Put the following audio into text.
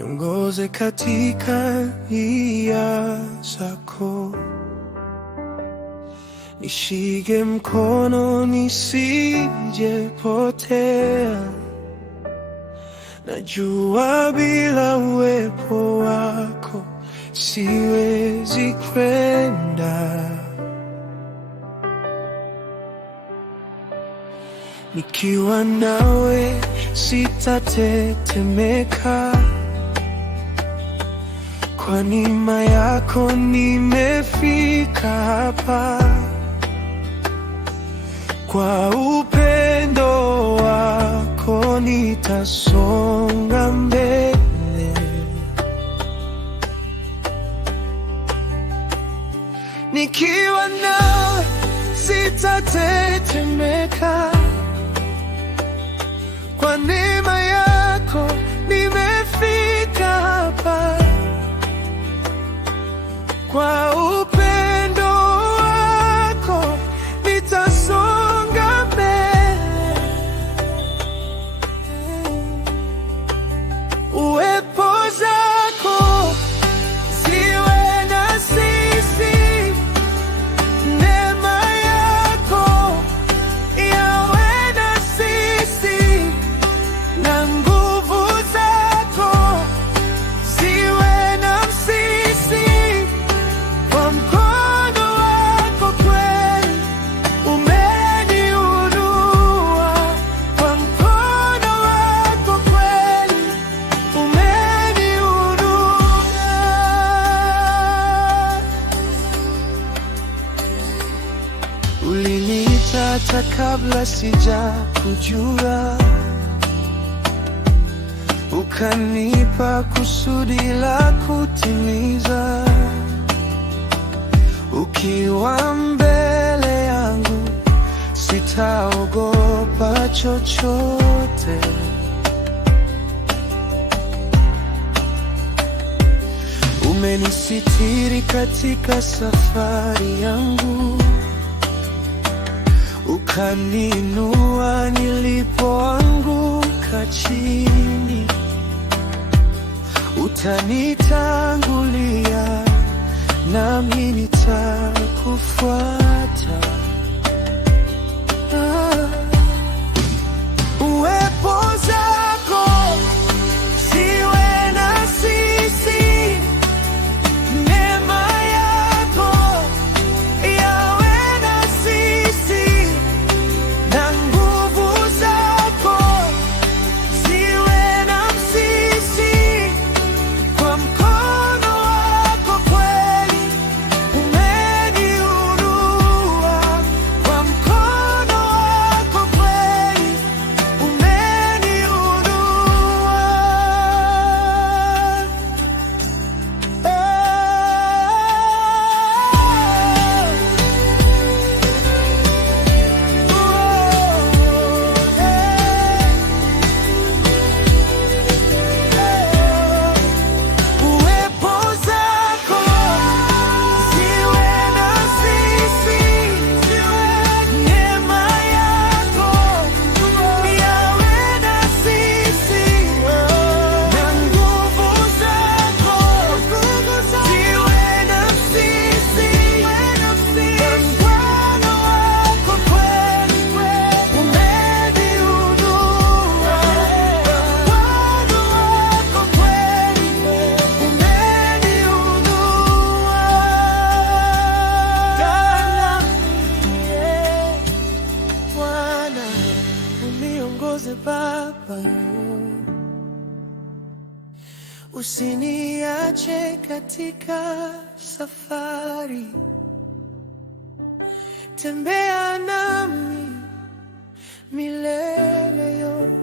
niongoze katika njia zako, nishike mkono nisijepotea. Najua bila uwepo wako siwezi kwenda. Nikiwa nawe sitatetemeka, kwa neema yako nimefika hapa. Kwa upendo wako nitasonga mbele. Nikiwa nawe sitatetemeka, kwa neema yako nimefika hapa. Kwa upendo wako nitasonga mbele. Uwepo zako ziwe na sisi, neema yako yawe na sisi, na nguvu zako ziwe na sisi. Kwa mkono wako kweli umeniinua, kwa mkono wako kweli umeniinua. Uliniita hata kabla sijakujua, ukanipa kusudi la kutimiza. Ukiwa mbele yangu sitaogopa chochote. Umenisitiri katika safari yangu, ukaniinua nilipoanguka chini. Utanitangulia nami nitakufuata. Uwepo zako ziwe na sisi, neema yako yawe na sisi, na nguvu zako ziwe na sisi. Kwa mkono wako kweli umeniinua, kwa mkono wako kweli umeniinua. Uwepo zako ziwe na sisi, neema yako yawe na sisi, na nguvu zako ziwe na sisi. Kwa mkono wako kweli umeniinua, mkono wako kweli Bwana, uniongoze Baba, usiniache katika safari. Tembea nami milele yote.